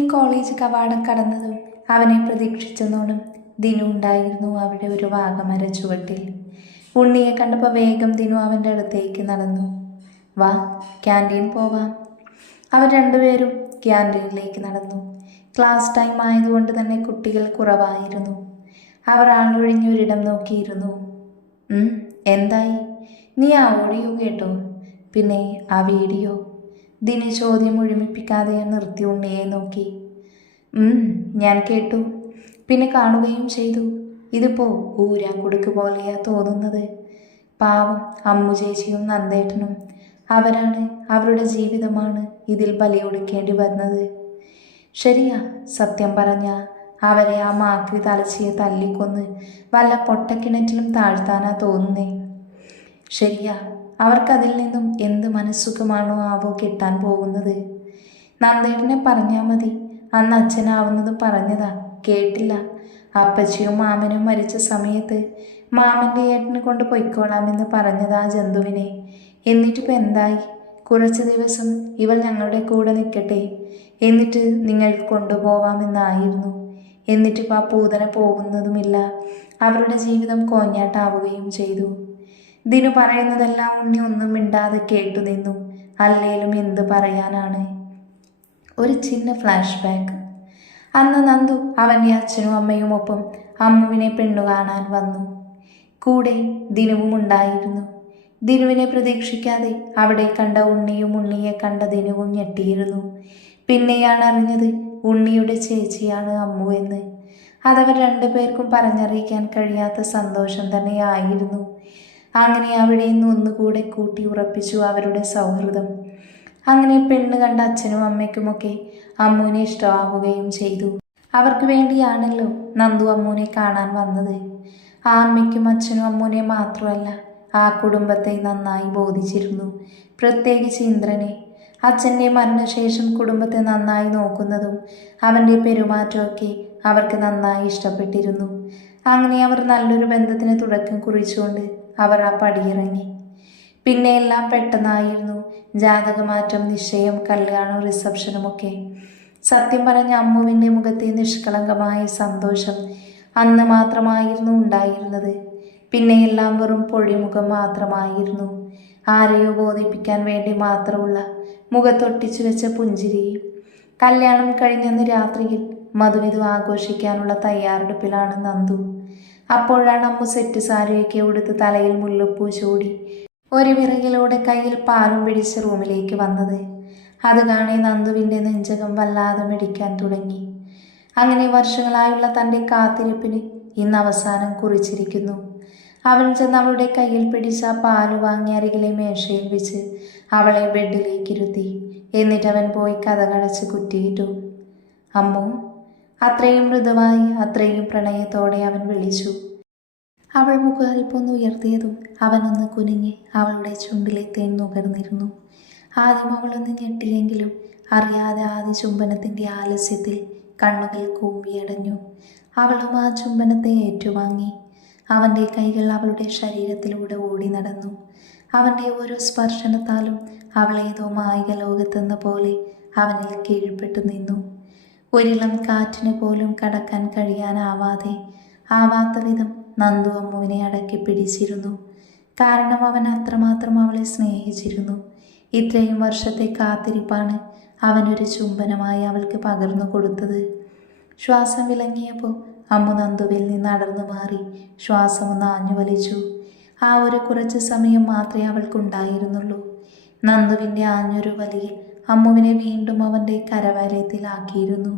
ഉണ്ണി college കവാടം കടന്നതും അവനെ പ്രതീക്ഷിച്ചെന്നോണം ദിനു ഉണ്ടായിരുന്നു അവിടെ ഒരു വാഗമര ചുവട്ടിൽ. ഉണ്ണിയെ കണ്ടപ്പോൾ വേഗം ദിനു അവന്റെ അടുത്തേക്ക് നടന്നു. വാ ക്യാന്റീൻ പോവാം. അവർ രണ്ടുപേരും ക്യാന്റീനിലേക്ക് നടന്നു. ക്ലാസ് ടൈം ആയതുകൊണ്ട് തന്നെ കുട്ടികൾ കുറവായിരുന്നു. അവർ ആളൊഴിഞ്ഞൊരിടം നോക്കിയിരുന്നു. എന്തായി? നീ ആ ഓഡിയോ കേട്ടോ. പിന്നെ ആ വീഡിയോ. ദിന് ചോദ്യം ഒഴിമിപ്പിക്കാതെ നിർത്തി ഉണ്ണിയെ നോക്കി. ഞാൻ കേട്ടു. പിന്നെ കാണുകയും ചെയ്തു. ഇതിപ്പോ ഊരാ കുടുക്ക് പോലെയാ തോന്നുന്നത്. പാവം അമ്മു ചേച്ചിയും നന്ദേട്ടനും. അവരാണ് അവരുടെ ജീവിതമാണ് ഇതിൽ ബലിയൊടുക്കേണ്ടി വന്നത്. ശരിയാ സത്യം പറഞ്ഞ അവരെ ആ മാക്രി തലച്ചിയെ തല്ലിക്കൊന്ന് വല്ല പൊട്ടക്കിണറ്റിലും താഴ്ത്താനാ തോന്നുന്നേ. ശരിയാ അവർക്കതിൽ നിന്നും എന്ത് മനസ്സുഖമാണോ ആവോ കിട്ടാൻ പോകുന്നത്? നന്ദേട്ടനെ പറഞ്ഞാൽ മതി. അന്ന് അച്ഛനാവുന്നത് പറഞ്ഞതാ. കേട്ടില്ല. അപ്പച്ചിയും മാമനും മരിച്ച സമയത്ത് മാമന്റെ ഏട്ടനെ കൊണ്ട് പൊയ്ക്കോളാമെന്ന് പറഞ്ഞതാ ജന്തുവിനെ. എന്നിട്ടിപ്പോൾ എന്തായി? കുറച്ച് ദിവസം ഇവൾ ഞങ്ങളുടെ കൂടെ നിൽക്കട്ടെ എന്നിട്ട് നിങ്ങൾക്ക് കൊണ്ടുപോവാമെന്നായിരുന്നു. എന്നിട്ടിപ്പോൾ ആ പൂതന പോകുന്നതുമില്ല. അവരുടെ ജീവിതം കോഞ്ഞാട്ടാവുകയും ചെയ്തു. ദിനു പറയുന്നതെല്ലാം ഉണ്ണി ഒന്നും മിണ്ടാതെ കേട്ടു നിന്നു. അല്ലേലും എന്ത് പറയാനാണ്? ഒരു ചിന്ന ഫ്ലാഷ് ബാക്ക്. അന്ന് നന്ദു അവന്റെ അച്ഛനും അമ്മയും ഒപ്പം അമ്മുവിനെ പെണ്ണു കാണാൻ വന്നു. കൂടെ ദിനുവും ഉണ്ടായിരുന്നു. ദിനുവിനെ പ്രതീക്ഷിക്കാതെ അവിടെ കണ്ട ഉണ്ണിയും ഉണ്ണിയെ കണ്ട ദിനുവും ഞെട്ടിയിരുന്നു. പിന്നെയാണ് അറിഞ്ഞത് ഉണ്ണിയുടെ ചേച്ചിയാണ് അമ്മു എന്ന്. അതവർ രണ്ടുപേർക്കും പറഞ്ഞറിയിക്കാൻ കഴിയാത്ത സന്തോഷം തന്നെയായിരുന്നു അങ്ങനെ അവിടെ നിന്ന് ഒന്നുകൂടെ കൂട്ടി ഉറപ്പിച്ചു അവരുടെ സൗഹൃദം. അങ്ങനെ പെണ്ണ് കണ്ട അച്ഛനും അമ്മയ്ക്കുമൊക്കെ അമ്മുവിനെ ഇഷ്ടമാവുകയും ചെയ്തു. അവർക്ക് വേണ്ടിയാണല്ലോ നന്ദു അമ്മുവിനെ കാണാൻ വന്നത്. ആ അമ്മയ്ക്കും അച്ഛനും അമ്മുവിനെ മാത്രമല്ല ആ കുടുംബത്തെ നന്നായി ബോധിച്ചിരുന്നു. പ്രത്യേകിച്ച് ഇന്ദ്രനെ. അച്ഛന്റെ മരണശേഷം കുടുംബത്തെ നന്നായി നോക്കുന്നതും അവന്റെ പെരുമാറ്റമൊക്കെ അവർക്ക് നന്നായി ഇഷ്ടപ്പെട്ടിരുന്നു. അങ്ങനെ അവർ നല്ലൊരു ബന്ധത്തിന് തുടക്കം കുറിച്ചുകൊണ്ട് അവർ ആ പടിയിറങ്ങി. പിന്നെ എല്ലാം പെട്ടെന്നായിരുന്നു. ജാതകമാറ്റം നിശ്ചയം കല്യാണം റിസപ്ഷനുമൊക്കെ സത്യം പറഞ്ഞ അമ്മുവിന്റെ മുഖത്തെ നിഷ്കളങ്കമായ സന്തോഷം അന്ന് മാത്രമായിരുന്നു ഉണ്ടായിരുന്നത്. പിന്നെ എല്ലാം വെറും പൊഴിമുഖം മാത്രമായിരുന്നു. ആരെയോ ബോധിപ്പിക്കാൻ വേണ്ടി മാത്രമുള്ള മുഖത്തൊട്ടിച്ചു വെച്ച പുഞ്ചിരി. കല്യാണം കഴിഞ്ഞന്ന് രാത്രിയിൽ മധുവിധു ആഘോഷിക്കാനുള്ള തയ്യാറെടുപ്പിലാണ് നന്ദു. അപ്പോഴാണ് അമ്മു സെറ്റ് സാരിയൊക്കെ ഉടുത്ത് തലയിൽ മുല്ലപ്പൂ ചൂടി. ഒരു വിറകിലൂടെ കയ്യിൽ പാലും പിടിച്ച് റൂമിലേക്ക് വന്നത്. അത് കാണി നന്ദുവിന്റെ നെഞ്ചകം വല്ലാതെ മിടിക്കാൻ തുടങ്ങി. അങ്ങനെ വർഷങ്ങളായുള്ള തന്റെ കാത്തിരിപ്പിന് ഇന്ന് അവസാനം കുറിച്ചിരിക്കുന്നു. അവൻ ചെന്ന് അവളുടെ കയ്യിൽ പിടിച്ച ആ പാൽ വാങ്ങി അരികിലെ മേശയിൽ വെച്ച് അവളെ ബെഡിലേക്ക് ഇരുത്തി എന്നിട്ട് അവൻ പോയി കഥകടച്ച് കുറ്റിയിട്ടു. അമ്മു അത്രയും മൃദുവായി അത്രയും പ്രണയത്തോടെ അവൻ വിളിച്ചു. അവൾ മുഖം അല്പൊന്ന് ഉയർത്തിയതും അവനൊന്ന് കുനിഞ്ഞ് അവളുടെ ചുണ്ടിലെ തേൻ നുകർന്നിരുന്നു. ആദ്യം അവളൊന്ന് ഞെട്ടിയെങ്കിലും അറിയാതെ ആദ്യ ചുംബനത്തിന്റെ ആലസ്യത്തിൽ കണ്ണുകൾ കൂമ്പിയടഞ്ഞു. അവളും ആ ചുംബനത്തെ ഏറ്റുവാങ്ങി. അവന്റെ കൈകൾ അവളുടെ ശരീരത്തിലൂടെ ഓടി നടന്നു. അവന്റെ ഓരോ സ്പർശനത്താലും അവളേതോ മായിക ലോകത്തെന്ന പോലെ അവനിൽ കീഴ്പ്പെട്ടു നിന്നു. ഒരിളം കാറ്റിന് പോലും കടക്കാൻ കഴിയാനാവാതെ ആവാത്ത വിധം നന്ദു അമ്മുവിനെ അടക്കി പിടിച്ചിരുന്നു. കാരണം അവൻ അത്രമാത്രം അവളെ സ്നേഹിച്ചിരുന്നു. ഇത്രയും വർഷത്തെ കാത്തിരിപ്പാണ് അവനൊരു ചുംബനമായി അവൾക്ക് പകർന്നു കൊടുത്തത്. ശ്വാസം വിളങ്ങിയപ്പോൾ അമ്മു നന്ദുവിൽ നിന്ന് അടർന്നു മാറി ശ്വാസം ഒന്ന് ആഞ്ഞു വലിച്ചു. ആ ഒരു കുറച്ച് സമയം മാത്രമേ അവൾക്കുണ്ടായിരുന്നുള്ളൂ. നന്ദുവിന്റെ ആഞ്ഞൊരു വലിയിൽ അമ്മുവിനെ വീണ്ടും അവന്റെ കരവാലയത്തിലാക്കിയിരുന്നു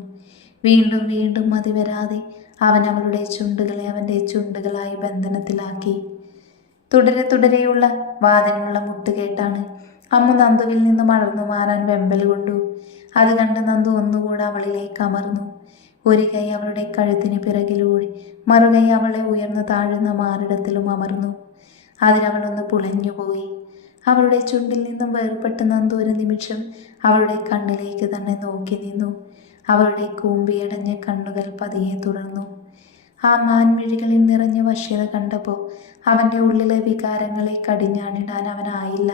വീണ്ടും വീണ്ടും മതി വരാതെ അവൻ അവളുടെ ചുണ്ടുകളെ അവന്റെ ചുണ്ടുകളായി ബന്ധനത്തിലാക്കി. തുടരെ തുടരെയുള്ള വാദനയുള്ള മുട്ടുകേട്ടാണ് അമ്മു നന്ദുവിൽ നിന്നും അടർന്നു മാറാൻ വെമ്പൽ കൊണ്ടു. അത് കണ്ട് നന്ദു ഒന്നുകൂടെ അവളിലേക്ക് അമർന്നു. ഒരു കൈ അവളുടെ കഴുത്തിന് പിറകിലൂടെ മറുകൈ അവളെ ഉയർന്നു താഴുന്ന മാറിടത്തിലും അമർന്നു. അതിനവളൊന്ന് പുളഞ്ഞുപോയി. അവളുടെ ചുണ്ടിൽ നിന്നും വേർപെട്ട് നന്ദു ഒരു നിമിഷം അവളുടെ കണ്ണിലേക്ക് തന്നെ നോക്കി നിന്നു. അവളുടെ കൂമ്പിയടഞ്ഞ കണ്ണുകൾ പതിയെ തുടർന്നു ആ മാൻമിഴികളിൽ നിറഞ്ഞ വശ്യത കണ്ടപ്പോൾ അവന്റെ ഉള്ളിലെ വികാരങ്ങളെ കടിഞ്ഞാണിടാൻ അവനായില്ല.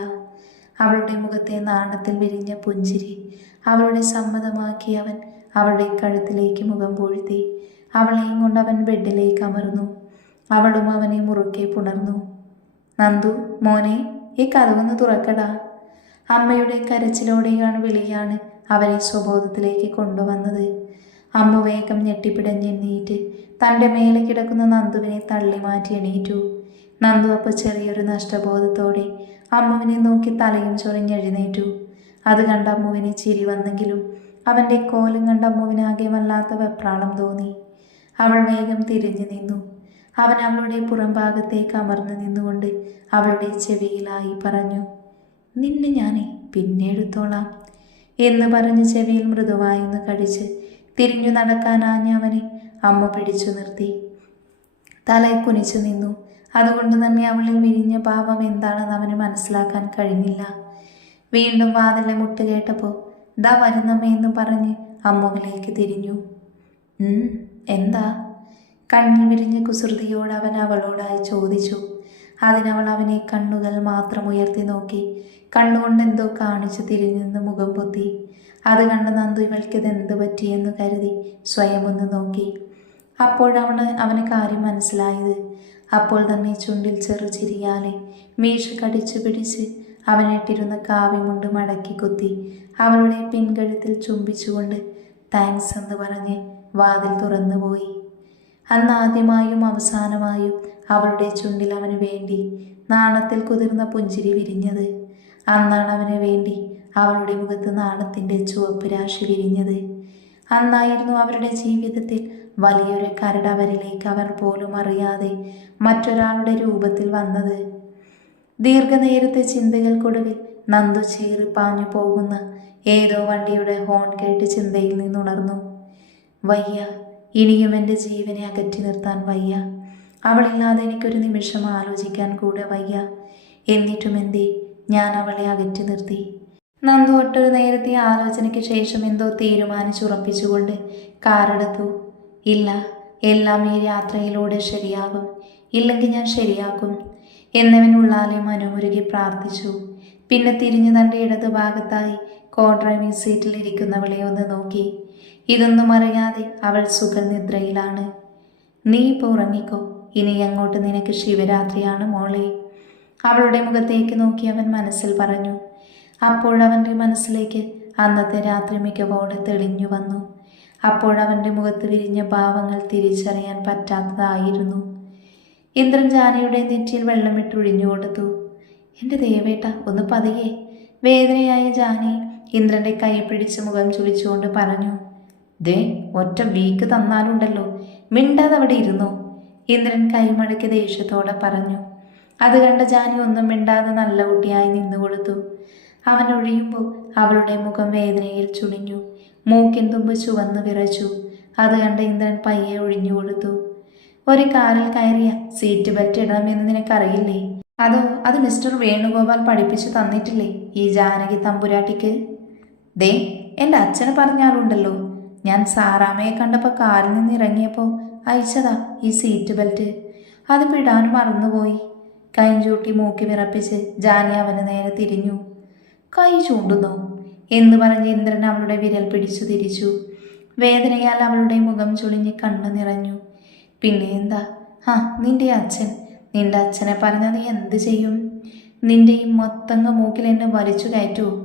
അവളുടെ മുഖത്തെ നാണത്തിൽ വിരിഞ്ഞ പുഞ്ചിരി അവളുടെ സമ്മതമാക്കി അവൻ അവളുടെ കഴുത്തിലേക്ക് മുഖം പൂഴ്ത്തി അവളെയും കൊണ്ട് അവൻ ബെഡിലേക്ക് അമർന്നു. അവളും അവനെ മുറുക്കെ പുണർന്നു. നന്ദു മോനെ ഈ കഥവൊന്ന് തുറക്കടാ. അമ്മയുടെ കരച്ചിലോടെയാണ് വിളിയാണ് അവരെ സ്വബോധത്തിലേക്ക് കൊണ്ടുവന്നത്. അമ്മ വേഗം ഞെട്ടിപ്പിടഞ്ഞെണ്ണീറ്റ് തന്റെ മേലെ കിടക്കുന്ന നന്ദുവിനെ തള്ളി മാറ്റി എണീറ്റു. നന്ദു അപ്പോൾ ചെറിയൊരു നഷ്ടബോധത്തോടെ അമ്മുവിനെ നോക്കി തലയും ചൊറിഞ്ഞെഴുന്നേറ്റു അത് കണ്ട അമ്മുവിന് ചിരി വന്നെങ്കിലും അവന്റെ കോലം കണ്ട അമ്മുവിനാകെ വല്ലാത്ത വെപ്രാളം തോന്നി. അവൾ വേഗം തിരിഞ്ഞു നിന്നു. അവൻ അവളുടെ പുറംഭാഗത്തേക്ക് അമർന്നു നിന്നുകൊണ്ട് അവളുടെ ചെവിയിലായി പറഞ്ഞു നിന്നെ ഞാനേ പിന്നെ എടുത്തോളാം എന്ന് പറഞ്ഞ് ചെവിയിൽ മൃദുവായൊന്ന് കടിച്ച് തിരിഞ്ഞു നടക്കാനാഞ്ഞ അവനെ അമ്മ പിടിച്ചു നിർത്തി. തല കുനിച്ചു നിന്നു. അതുകൊണ്ട് തന്നെ അവളിൽ വിരിഞ്ഞ പാപം എന്താണെന്ന് അവന് മനസ്സിലാക്കാൻ കഴിഞ്ഞില്ല. വീണ്ടും വാതിലെ മുട്ട് കേട്ടപ്പോൾ ദാ വരുന്നമ്മയെന്ന് പറഞ്ഞ് അമ്മുവിലേക്ക് തിരിഞ്ഞു. "ഉം, എന്താ? കണ്ണിൽ വിരിഞ്ഞ കുസൃതിയോട് അവൻ അവളോടായി ചോദിച്ചു. അതിനവൾ അവനെ കണ്ണുകൾ മാത്രം ഉയർത്തി നോക്കി. കണ്ണുകൊണ്ട് എന്തോ കാണിച്ചു തിരിഞ്ഞു നിന്ന് മുഖം പൊത്തി. അത് കണ്ട് നന്ദു ഇവൾക്കിത് എന്ത് പറ്റിയെന്ന് കരുതി സ്വയം ഒന്ന് നോക്കി. അപ്പോഴവണ് അവന് കാര്യം മനസ്സിലായത്. അപ്പോൾ തന്നെ ചുണ്ടിൽ ചെറുചിരിയാലെ മീശ കടിച്ചു പിടിച്ച് അവനിട്ടിരുന്ന കാവ്യമുണ്ട് മടക്കി കുത്തി. അവളുടെ പിൻകഴുത്തിൽ ചുംബിച്ചുകൊണ്ട് താങ്ക്സ് എന്ന് പറഞ്ഞ് വാതിൽ തുറന്നുപോയി. അന്ന് ആദ്യമായും അവസാനമായും അവളുടെ ചുണ്ടിൽ അവന് വേണ്ടി നാണത്തിൽ കുതിർന്ന പുഞ്ചിരി വിരിഞ്ഞത്. അന്നാണ് അവന് വേണ്ടി അവളുടെ മുഖത്ത് നാണത്തിന്റെ ചുവപ്പ് രാശി വിരിഞ്ഞത്. അന്നായിരുന്നു അവരുടെ ജീവിതത്തിൽ വലിയൊരു കരട് അവരിലേക്ക് അവർ പോലും അറിയാതെ മറ്റൊരാളുടെ രൂപത്തിൽ വന്നത്. ദീർഘനേരത്തെ ചിന്തകൾക്കൊടുവിൽ നന്ദു ചീറി പാഞ്ഞു പോകുന്ന ഏതോ വണ്ടിയുടെ ഹോൺ കേട്ട് ചിന്തയിൽ നിന്നുണർന്നു. വയ്യ ഇനിയും എന്റെ ജീവനെ അകറ്റി നിർത്താൻ വയ്യ. അവളില്ലാതെ എനിക്കൊരു നിമിഷം ആലോചിക്കാൻ കൂടെ വയ്യ. എന്നിട്ടും എന്തേ ഞാൻ അവളെ അകറ്റി നിർത്തി. നന്ദു ഒട്ടൊരു നേരത്തെ ആലോചനയ്ക്ക് ശേഷം എന്തോ തീരുമാനിച്ചുറപ്പിച്ചുകൊണ്ട് കാറെടുത്തു. ഇല്ല എല്ലാം ഈ യാത്രയിലൂടെ ശരിയാകും. ഇല്ലെങ്കിൽ ഞാൻ ശരിയാക്കും. എന്നവൻ ഉള്ളാലെ മനോമുരുകി പ്രാർത്ഥിച്ചു. പിന്നെ തിരിഞ്ഞു തന്റെ ഇടതുഭാഗത്തായി കോ ഡ്രൈവിംഗ് സീറ്റിൽ ഇരിക്കുന്നവളെ ഒന്ന് നോക്കി. ഇതൊന്നും അറിയാതെ അവൾ സുഖനിദ്രയിലാണ് നീ ഇപ്പോൾ ഉറങ്ങിക്കോ. ഇനി അങ്ങോട്ട് നിനക്ക് ശിവരാത്രിയാണ് മോളെ. അവളുടെ മുഖത്തേക്ക് നോക്കി അവൻ മനസ്സിൽ പറഞ്ഞു. അപ്പോഴവന്റെ മനസ്സിലേക്ക് അന്നത്തെ രാത്രി മികവോടെ തെളിഞ്ഞു വന്നു. അപ്പോഴവന്റെ മുഖത്ത് വിരിഞ്ഞ ഭാവങ്ങൾ തിരിച്ചറിയാൻ പറ്റാത്തതായിരുന്നു. ഇന്ദ്രൻ ജാനയുടെ നെറ്റിയിൽ വെള്ളമിട്ടൊഴിഞ്ഞു കൊടുത്തു. എന്റെ ദേവേട്ട ഒന്ന് പതിയെ വേദനയായ ജാനി ഇന്ദ്രന്റെ കൈ പിടിച്ച് മുഖം ചുളിച്ചുകൊണ്ട് പറഞ്ഞു. ദേ ഒറ്റ വീക്ക് തന്നാലുണ്ടല്ലോ. മിണ്ടാതെ അവിടെ ഇരുന്നു. ഇന്ദ്രൻ കൈമടക്കി ദേഷ്യത്തോടെ പറഞ്ഞു. അത് കണ്ട ജാനി ഒന്നും മിണ്ടാതെ നല്ല കുട്ടിയായി നിന്നു കൊടുത്തു അവൻ ഒഴിയുമ്പോൾ അവളുടെ മുഖം വേദനയിൽ ചുളിഞ്ഞു. മൂക്കിൻ തുമ്പ് ചുവന്ന് വിറച്ചു. അത് കണ്ട ഇന്ദ്രൻ പയ്യെ ഒഴിഞ്ഞു കൊടുത്തു. ഒരു കാറിൽ കയറിയ സീറ്റ് ബെൽറ്റ് ഇടണമെന്ന് നിനക്കറിയില്ലേ? അതോ അത് മിസ്റ്റർ വേണുഗോപാൽ പഠിപ്പിച്ചു തന്നിട്ടില്ലേ ഈ ജാനകി തമ്പുരാട്ടിക്ക്? ദേ എന്റെ അച്ഛനെ പറഞ്ഞാലുണ്ടല്ലോ ഞാൻ സാറാമ്മയെ കണ്ടപ്പോൾ കാറിൽ നിന്ന് ഇറങ്ങിയപ്പോൾ അയച്ചതാ ഈ സീറ്റ് ബെൽറ്റ് അത് പിടാൻ മറന്നുപോയി. കൈ ചൂട്ടി മൂക്കി വിറപ്പിച്ച് ജാനി അവന് നേരെ തിരിഞ്ഞു. കൈ ചൂണ്ടുന്നു. എന്ന് പറഞ്ഞ് ഇന്ദ്രൻ അവളുടെ വിരൽ പിടിച്ചു തിരിച്ചു. വേദനയാൽ അവളുടെ മുഖം ചുളിഞ്ഞ് കണ്ണു നിറഞ്ഞു. പിന്നെ എന്താ? ആ നിന്റെ അച്ഛൻ. നിന്റെ അച്ഛനെ പറഞ്ഞാൽ നീ എന്ത് ചെയ്യും? നിന്റെ ഈ മൊത്തങ്ങ മൂക്കിൽ എന്നെ വലിച്ചു കയറ്റൂ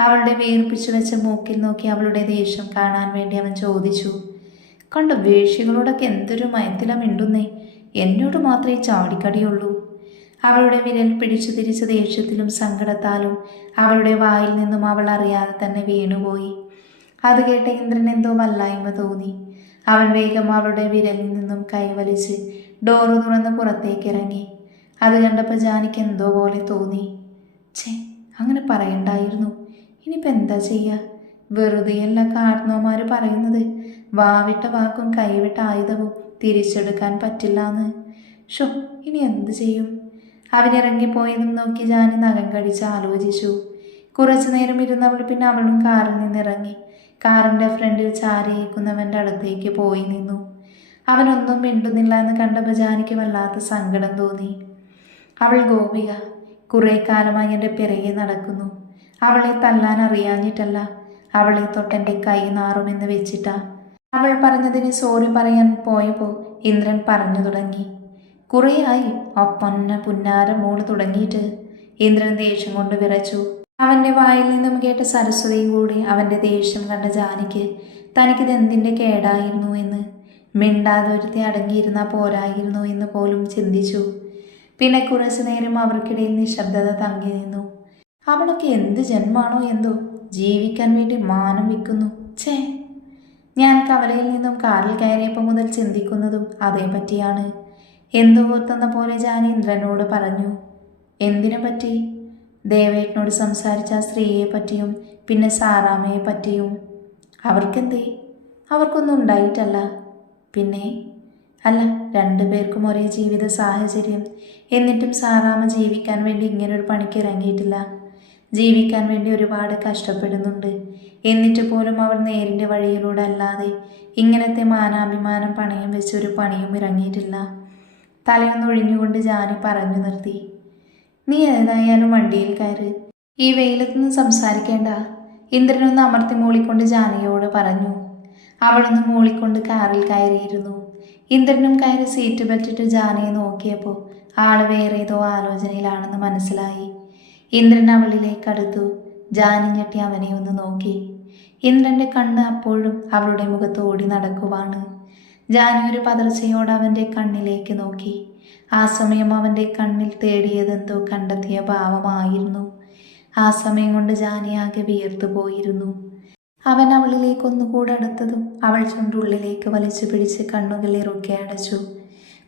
അവളുടെ വീർപ്പിച്ചു വെച്ച മൂക്കിൽ നോക്കി അവളുടെ ദേഷ്യം കാണാൻ വേണ്ടി അവൻ ചോദിച്ചു കണ്ട വേഷികളോടൊക്കെ എന്തൊരു മയത്തില മിണ്ടുന്നേ. എന്നോട് മാത്രമേ ചാടിക്കടിയുള്ളൂ. അവളുടെ വിരൽ പിടിച്ചു തിരിച്ച ദേഷ്യത്തിലും സങ്കടത്താലും അവളുടെ വായിൽ നിന്നും അവൾ അറിയാതെ തന്നെ വീണുപോയി. അത് കേട്ട ഇന്ദ്രൻ എന്തോ വല്ലായ്മ തോന്നി. അവൻ വേഗം അവളുടെ വിരലിൽ നിന്നും കൈവലിച്ച് ഡോറ് തുറന്ന് പുറത്തേക്ക് ഇറങ്ങി. അത് കണ്ടപ്പോൾ ജാനിക്ക് എന്തോ പോലെ തോന്നി. ഛേ അങ്ങനെ പറയണ്ടായിരുന്നു. ഇനിയിപ്പോൾ എന്താ ചെയ്യുക വെറുതെയല്ല കാർണോമാർ പറയുന്നത്. വാവിട്ട വാക്കും കൈവിട്ട ആയുധവും തിരിച്ചെടുക്കാൻ പറ്റില്ല എന്ന് ഷോ ഇനി എന്ത് ചെയ്യും? അവനിറങ്ങിപ്പോയതും നോക്കി ജാനി നഖം കടിച്ച് ആലോചിച്ചു. കുറച്ചു നേരം ഇരുന്നവൾ പിന്നെ അവളും കാറിൽ നിന്നിറങ്ങി. കാറിന്റെ ഫ്രണ്ടിൽ ചാരിയേക്കുന്നവന്റെ അടുത്തേക്ക് പോയി നിന്നു. അവനൊന്നും മിണ്ടുന്നില്ല എന്ന് കണ്ടപ്പോൾ ജാനിക്ക് വല്ലാത്ത സങ്കടം തോന്നി. അവൾ ഗോപിക കുറേ കാലമായി എന്റെ പിറകെ നടക്കുന്നു. അവളെ തല്ലാൻ അറിയാഞ്ഞിട്ടല്ല അവളെ തൊട്ടെന്റെ കൈ നാറുമെന്ന് വെച്ചിട്ടാ. അവൾ പറഞ്ഞതിന് സോറി പറയാൻ പോയപ്പോൾ ഇന്ദ്രൻ പറഞ്ഞു തുടങ്ങി. കുറേയായി ആ പൊന്ന പുന്നാര മൂട് തുടങ്ങിയിട്ട് ഇന്ദ്രൻ ദേഷ്യം കൊണ്ട് വിറച്ചു. അവന്റെ വായിൽ നിന്നും കേട്ട സരസ്വതിയും കൂടി അവന്റെ ദേഷ്യം കണ്ട ജാനിക്ക് തനിക്കിത് എന്തിന്റെ കേടായിരുന്നു എന്ന് മിണ്ടാതെ ഒരുത്തി അടങ്ങിയിരുന്ന പോരായിരുന്നു എന്ന് പോലും ചിന്തിച്ചു. പിന്നെ കുറച്ചു നേരം അവർക്കിടയിൽ നിശബ്ദത തങ്ങി നിന്നു. അവളൊക്കെ എന്ത് ജന്മാണോ എന്തോ. ജീവിക്കാൻ വേണ്ടി മാനം വിൽക്കുന്നു ഛേ. ഞാൻ കവലയിൽ നിന്നും കാറിൽ കയറിയപ്പോൾ മുതൽ ചിന്തിക്കുന്നതും അതേ പറ്റിയാണ്. എന്തോ ഓർത്തുന്ന പോലെ ഞാൻ ഇന്ദ്രനോട് പറഞ്ഞു. എന്തിനെ പറ്റി? ദേവേട്ടനോട് സംസാരിച്ച സ്ത്രീയെ പറ്റിയും പിന്നെ സാറാമയെ പറ്റിയും. അവർക്കെന്തേ? അവർക്കൊന്നും ഉണ്ടായിട്ടല്ല. പിന്നെ? അല്ല രണ്ടു പേർക്കും ഒരേ ജീവിത സാഹചര്യം. എന്നിട്ടും സാറാമ ജീവിക്കാൻ വേണ്ടി ഇങ്ങനൊരു പണിക്ക് ഇറങ്ങിയിട്ടില്ല. ജീവിക്കാൻ വേണ്ടി ഒരുപാട് കഷ്ടപ്പെടുന്നുണ്ട്. എന്നിട്ട് പോലും അവർ നേരിന്റെ വഴിയിലൂടെ അല്ലാതെ ഇങ്ങനത്തെ മാനാഭിമാനം പണയം വെച്ച് ഒരു പണിയും ഇറങ്ങിയിട്ടില്ല. തലയൊന്നൊഴിഞ്ഞുകൊണ്ട് ജാനി പറഞ്ഞു നിർത്തി. നീ ഏതായാലും വണ്ടിയിൽ കയറ്. ഈ വെയിലത്തൊന്നും സംസാരിക്കേണ്ട. ഇന്ദ്രനൊന്ന് അമർത്തി മൂളിക്കൊണ്ട് ജാനകിയോട് പറഞ്ഞു. അവളൊന്ന് മൂളിക്കൊണ്ട് കാറിൽ കയറിയിരുന്നു. ഇന്ദ്രനും കയറി സീറ്റ് പറ്റിട്ട് ജാനയെ നോക്കിയപ്പോൾ ആൾ വേറെ ഏതോ ആലോചനയിലാണെന്ന് മനസ്സിലായി. ഇന്ദ്രൻ അവളിലേക്ക് അടുത്തു. ജാനി ഞെട്ടി അവനെ ഒന്ന് നോക്കി. ഇന്ദ്രന്റെ കണ്ണ് അപ്പോഴും അവളുടെ മുഖത്ത് ഓടി നടക്കുവാണ്. ജാനി ഒരു പതർച്ചയോട് അവന്റെ കണ്ണിലേക്ക് നോക്കി. ആ സമയം അവന്റെ കണ്ണിൽ തേടിയതെന്തോ കണ്ടെത്തിയ ഭാവമായിരുന്നു. ആ സമയം കൊണ്ട് ജാനി ആകെ വിയർത്തു പോയിരുന്നു. അവൻ അവളിലേക്ക് ഒന്നുകൂടെ അടുത്തതും അവൾ ചുണ്ടുള്ളിലേക്ക് വലിച്ചു പിടിച്ച് കണ്ണുകൾ ഇറുക്കെ അടച്ചു.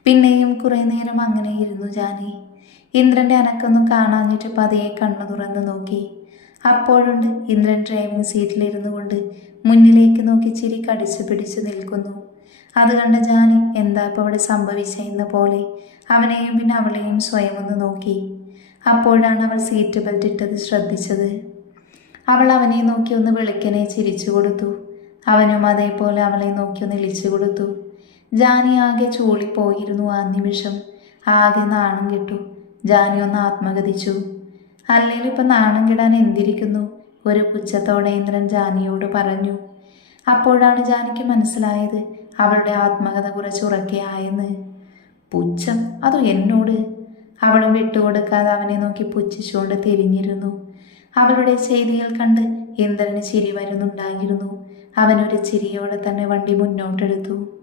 പിന്നെയും കുറേ നേരം അങ്ങനെ ഇരുന്നു ജാനി. ഇന്ദ്രന്റെ അനക്കൊന്നും കാണാഞ്ഞിട്ട് പതിയെ കണ്ണു തുറന്ന് നോക്കി. അപ്പോഴുണ്ട് ഇന്ദ്രൻ ഡ്രൈവിംഗ് സീറ്റിലിരുന്നു കൊണ്ട് മുന്നിലേക്ക് നോക്കി ചിരി കടിച്ചു പിടിച്ചു നിൽക്കുന്നു. അത് കണ്ട ജാനി എന്താ ഇപ്പോൾ അവിടെ സംഭവിച്ചെന്ന പോലെ അവനെയും പിന്നെ അവളെയും സ്വയം ഒന്ന് നോക്കി. അപ്പോഴാണ് അവൾ സീറ്റ് ബെൽറ്റ് ഇട്ടത് ശ്രദ്ധിച്ചത്. അവൾ അവനെ നോക്കി ഒന്ന് വിളിക്കനെ ചിരിച്ചു കൊടുത്തു. അവനും അതേപോലെ അവളെ നോക്കി ഒന്ന് ഇളിച്ചു കൊടുത്തു. ജാനി ആകെ ചൂളിപ്പോയിരുന്നു ആ നിമിഷം. ആകെ നാണം കെട്ടു. ജാനി ഒന്ന് ആത്മഗതിച്ചു. അല്ലെങ്കിൽ ഇപ്പം നാണം കിടാൻ എന്തിരിക്കുന്നു? ഒരു പുച്ഛത്തോടെ ഇന്ദ്രൻ ജാനിയോട് പറഞ്ഞു. അപ്പോഴാണ് ജാനിക്ക് മനസ്സിലായത് അവളുടെ ആത്മകഥ കുറച്ച് ഉറക്കെയായെന്ന് പുച്ഛം? അതു എന്നോട്? അവളും വിട്ടുകൊടുക്കാതെ അവനെ നോക്കി പുച്ഛിച്ചുകൊണ്ട് തിരിഞ്ഞിരുന്നു. അവളുടെ ചെയ്തികൾ കണ്ട് ഇന്ദ്രന് ചിരി വരുന്നുണ്ടായിരുന്നു. അവനൊരു ചിരിയോടെ തന്നെ വണ്ടി മുന്നോട്ടെടുത്തു.